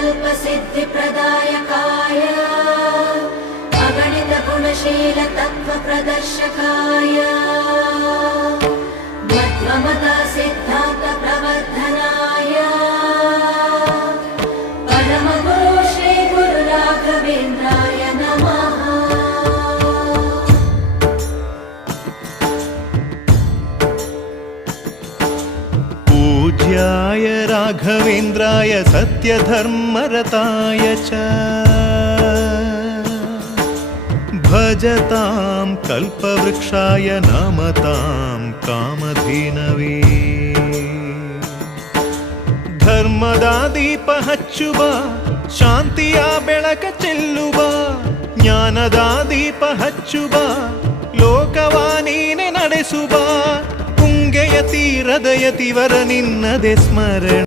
कल्पसिद्धिप्रदायकाय अगणितगुणशीलतत्त्वप्रदर्शकाय मध्वमता सिद्धान्तप्रवर्धनाय परमगुरु श्रीगुरुराघवेन्द्राय नमः। पूज्याय राघवेन्द्राय सत्यधर्मरताय च भजतां कल्पवृक्षाय नमतां कामधेनवे। ಧರ್ಮದ ದೀಪ ಹಚ್ಚುವ ಶಾಂತಿಯ ಬೆಳಕ ಚೆಲ್ಲುವ ಜ್ಞಾನದ ದೀಪ ಹಚ್ಚುವ ಲೋಕವ ನೀನೆ ನಡೆಸುವ ಪುಂಗೆಯ ತೀರದ ಯತಿವರ ನಿನ್ನದೆ ಸ್ಮರಣೆ